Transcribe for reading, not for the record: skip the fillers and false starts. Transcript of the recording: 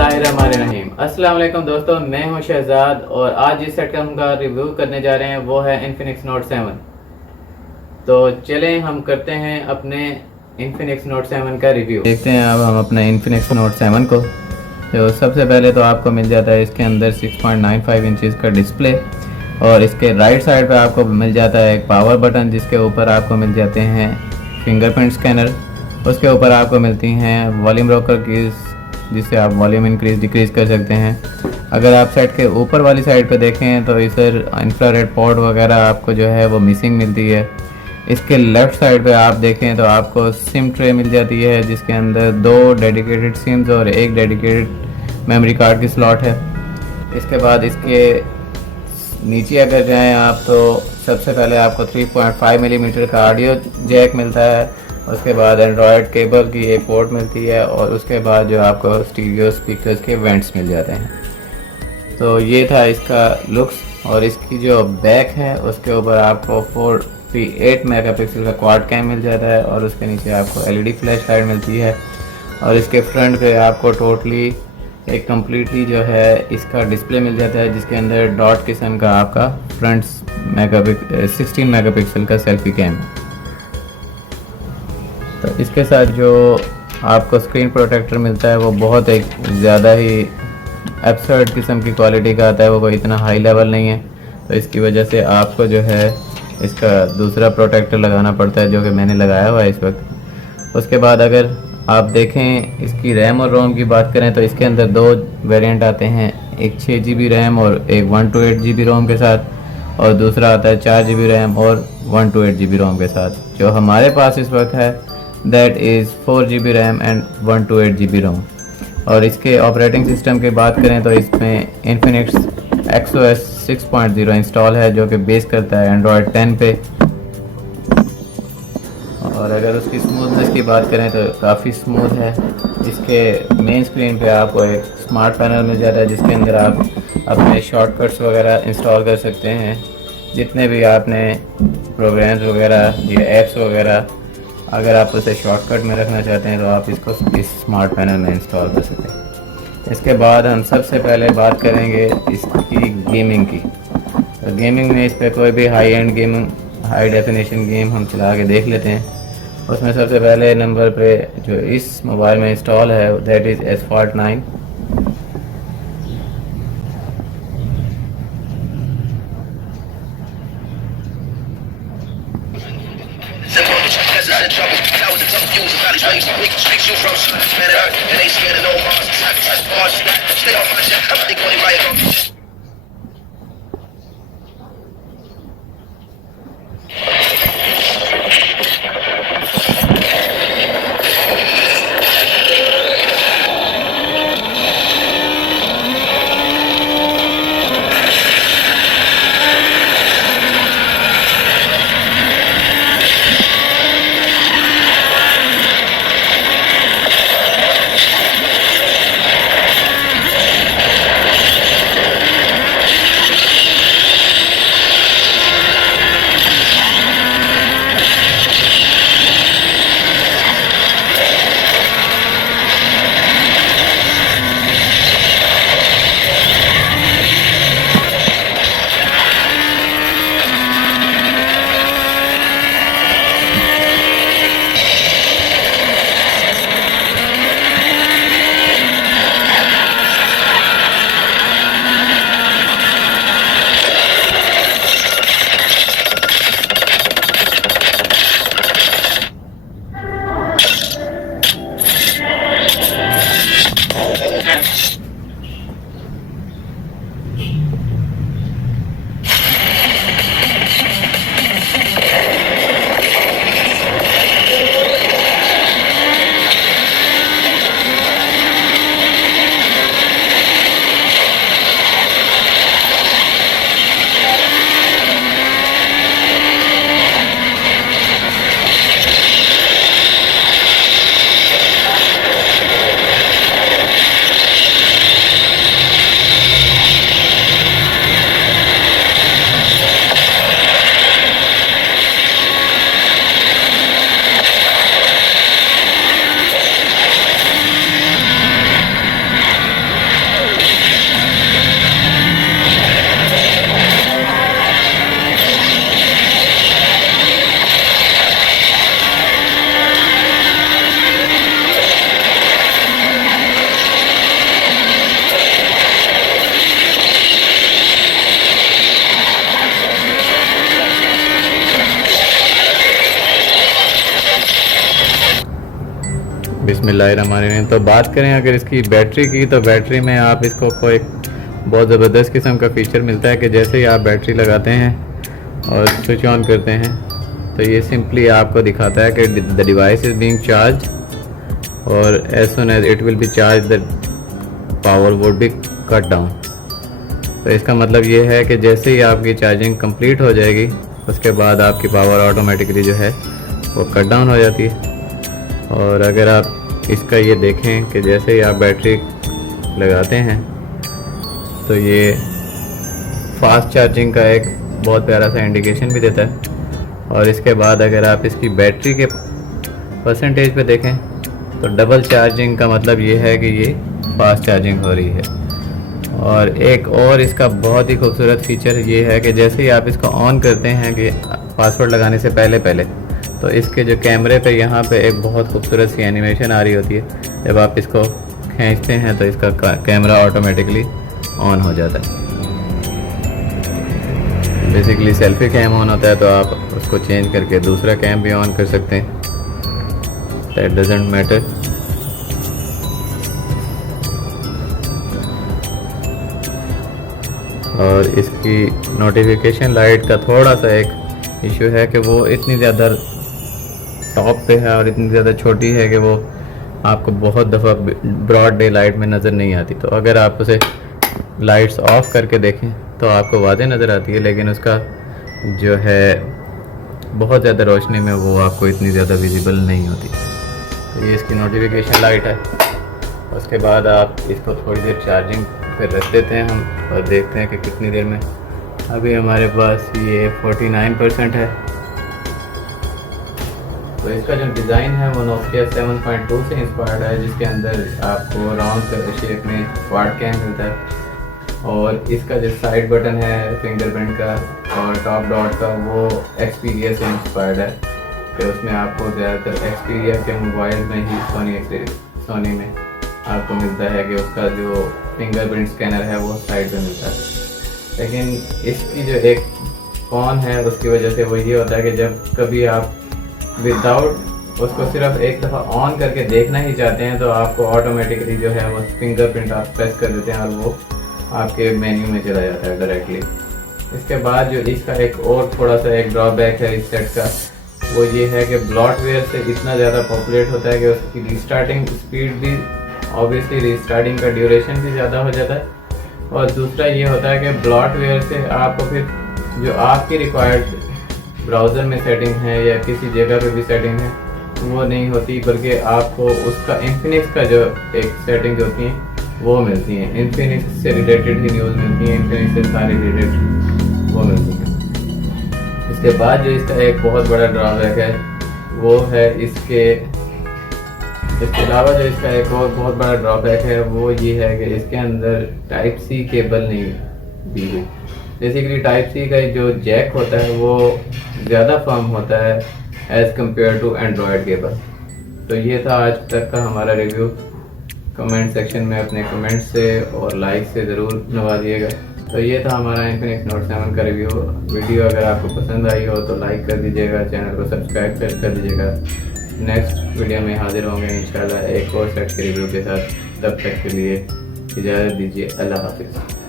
बिस्मिल्लाहिर्रहमानिर्रहीम। अस्सलाम वालेकुम दोस्तों, मैं हूं शहजाद और आज जिस सेट का हम रिव्यू करने जा रहे हैं वो है इन्फिनिक्स नोट 7। तो चलें हम करते हैं अपने इन्फिनिक्स नोट 7 का रिव्यू। देखते हैं अब हम अपने इन्फिनिक्स नोट 7 को। तो सबसे पहले तो आपको मिल जाता है इसके अंदर 6.95 इंचज़ का डिस्प्ले और इसके राइट साइड पे आपको मिल जाता है एक पावर बटन जिसके ऊपर आपको मिल जाते हैं फिंगरप्रिंट स्कैनर। उसके ऊपर आपको मिलती हैं वॉल्यूम रॉकर कीज़ जिससे आप वॉल्यूम इंक्रीज डिक्रीज़ कर सकते हैं। अगर आप सेट के ऊपर वाली साइड पे देखें तो इधर इंफ्रारेड पोर्ट वगैरह आपको जो है वो मिसिंग मिलती है। इसके लेफ़्ट साइड पे आप देखें तो आपको सिम ट्रे मिल जाती है जिसके अंदर 2 डेडिकेटेड सिम्स और एक डेडिकेटेड मेमोरी कार्ड की स्लॉट है। इसके बाद इसके नीचे अगर जाएं आप तो सबसे पहले आपको 3.5 मिलीमीटर का ऑडियो जैक मिलता है। उसके बाद एंड्रॉयड केबल की एक पोर्ट मिलती है और उसके बाद जो आपको स्टीरियो स्पीकर्स के वेंट्स मिल जाते हैं। तो ये था इसका लुक्स और इसकी जो बैक है उसके ऊपर आपको 48 मेगापिक्सल का क्वाड कैम मिल जाता है और उसके नीचे आपको एलईडी फ्लैश लाइट मिलती है। और इसके फ्रंट पे आपको टोटली एक कम्प्लीटली जो है इसका डिस्प्ले मिल जाता है जिसके अंदर डॉट किस्म का आपका फ्रंट 16 मेगापिक्सल का सेल्फी कैम है। तो इसके साथ जो आपको स्क्रीन प्रोटेक्टर मिलता है वो बहुत एक ज़्यादा ही एब्सर्ड किस्म की क्वालिटी का आता है, वो कोई इतना हाई लेवल नहीं है। तो इसकी वजह से आपको जो है इसका दूसरा प्रोटेक्टर लगाना पड़ता है जो कि मैंने लगाया हुआ है इस वक्त। उसके बाद अगर आप देखें इसकी रैम और रोम की बात करें तो इसके अंदर 2 वेरिएंट आते हैं, एक 6 GB रैम और एक 128 GB रोम के साथ और दूसरा आता है 4 GB रैम और 128 GB रोम के साथ। जो हमारे पास इस वक्त है that is 4 GB RAM and 128 GB रोम। और इसके ऑपरेटिंग सिस्टम की बात करें तो इसमें इन्फिनिक्स XOS 6.0 इंस्टॉल है जो कि बेस करता है एंड्रॉयड 10 पे। और अगर उसकी स्मूथनेस की बात करें तो काफ़ी स्मूथ है। इसके मेन स्क्रीन पे आपको एक स्मार्ट पैनल मिल जाता है जिसके अंदर आप अपने शॉर्टकट्स वगैरह इंस्टॉल कर सकते हैं। जितने भी आपने प्रोग्राम्स वगैरह या ऐप्स वगैरह अगर आप उसे शॉर्टकट में रखना चाहते हैं तो आप इसको इस स्मार्ट पैनल में इंस्टॉल कर सकते हैं। इसके बाद हम सबसे पहले बात करेंगे इसकी गेमिंग की। तो गेमिंग में इस पर कोई भी high and gaming high definition game हम चला के देख लेते हैं। उसमें सबसे पहले नंबर पे जो इस मोबाइल में इंस्टॉल है दैट इज़ एसफॉल्ट 9। बिस्मिल्लाहिर्रहमानिर्रहीम। तो बात करें अगर इसकी बैटरी की, तो बैटरी में आप इसको कोई बहुत ज़बरदस्त किस्म का फ़ीचर मिलता है कि जैसे ही आप बैटरी लगाते हैं और स्विच ऑन करते हैं तो ये सिंपली आपको दिखाता है कि the device is being charge और as soon as it will be charge the power would be cut down. तो इसका मतलब ये है कि जैसे ही आपकी चार्जिंग कंप्लीट हो जाएगी उसके बाद आपकी पावर ऑटोमेटिकली जो है वो कट डाउन हो जाती है। और अगर आप इसका ये देखें कि जैसे ही आप बैटरी लगाते हैं तो ये फास्ट चार्जिंग का एक बहुत प्यारा सा इंडिकेशन भी देता है। और इसके बाद अगर आप इसकी बैटरी के परसेंटेज पे देखें तो डबल चार्जिंग का मतलब ये है कि ये फास्ट चार्जिंग हो रही है। और एक और इसका बहुत ही खूबसूरत फीचर ये है कि जैसे ही आप इसको ऑन करते हैं कि पासवर्ड लगाने से पहले तो इसके जो कैमरे पे यहाँ पे एक बहुत खूबसूरत सी एनिमेशन आ रही होती है। जब आप इसको खींचते हैं तो इसका कैमरा ऑटोमेटिकली ऑन हो जाता है। बेसिकली सेल्फी कैम ऑन होता है तो आप उसको चेंज करके दूसरा कैम भी ऑन कर सकते हैं, दैट डजंट मैटर। और इसकी नोटिफिकेशन लाइट का थोड़ा सा एक इशू है कि वो इतनी ज़्यादा टॉप पे है और इतनी ज़्यादा छोटी है कि वो आपको बहुत दफ़ा ब्रॉड डे लाइट में नज़र नहीं आती। तो अगर आप उसे लाइट्स ऑफ करके देखें तो आपको वाज़ेह नज़र आती है, लेकिन उसका जो है बहुत ज़्यादा रोशनी में वो आपको इतनी ज़्यादा विजिबल नहीं होती। तो ये इसकी नोटिफिकेशन लाइट है। उसके बाद आप इसको थोड़ी देर चार्जिंग पर रख देते हैं हम और देखते हैं कि कितनी देर में। अभी हमारे पास ये 49% है। तो इसका जो डिज़ाइन है वो नोकिया 7.2 से इंस्पायर्ड है, जिसके अंदर आपको राउंड शेप में क्वाड कैम मिलता है। और इसका जो साइड बटन है फिंगरप्रिंट का और टॉप डॉट का वो एक्सपीरिया से इंस्पायर्ड है। तो उसमें आपको ज़्यादातर एक्सपीरिया के मोबाइल में ही सोनी में आपको मिलता है कि उसका जो फिंगरप्रिंट स्कैनर है वो साइड पे मिलता है। लेकिन इसकी जो एक कॉन है उसकी वजह से वो ये होता है कि जब कभी आप विदाउट उसको सिर्फ एक दफ़ा ऑन करके देखना ही चाहते हैं तो आपको ऑटोमेटिकली जो है वो फिंगरप्रिंट आप प्रेस कर देते हैं और वो आपके मेन्यू में चला जाता है डायरेक्टली। इसके बाद जो इसका एक और थोड़ा सा एक ड्रॉबैक है इस सेट का, वो ये है कि ब्लॉटवेयर से इतना ज़्यादा पॉपुलेट होता है कि उसकी रीस्टार्टिंग स्पीड भी ऑब्वियसली रीस्टार्टिंग का ड्यूरेशन भी ज़्यादा हो जाता है। और दूसरा ये होता है कि ब्लॉटवेयर से आपको फिर जो आपकी रिक्वायर्ड ब्राउज़र में सेटिंग है या किसी जगह पे भी सेटिंग है वो नहीं होती, बल्कि आपको उसका इन्फिनिक्स का जो एक सेटिंग होती हैं वो मिलती हैं। इन्फिनिक्स से रिलेटेड ही न्यूज़ मिलती हैं, इन्फिनिक्स से सारी रिलेटेड वो मिलती हैं। इसके बाद जो इसका एक बहुत बड़ा ड्रॉबैक है वो है इसके अलावा जो इसका एक और बहुत बड़ा ड्रॉबैक है वो ये है कि इसके अंदर टाइप सी केबल नहीं दी हुई। बेसिकली टाइप सी का जो जैक होता है वो ज़्यादा फर्म होता है as compare to Android cable. तो ये था आज तक का हमारा रिव्यू। कमेंट सेक्शन में अपने कमेंट से और लाइक से ज़रूर नवाजिएगा। तो ये था हमारा इन्फिनिक्स नोट 7 का रिव्यू। वीडियो अगर आपको पसंद आई हो तो लाइक कर दीजिएगा, चैनल को सब्सक्राइब कर दीजिएगा। नेक्स्ट वीडियो में हाजिर होंगे इंशाल्लाह एक और सेट के रिव्यू के साथ। तब तक के लिए इजाज़त दीजिए। अल्लाह हाफिज़।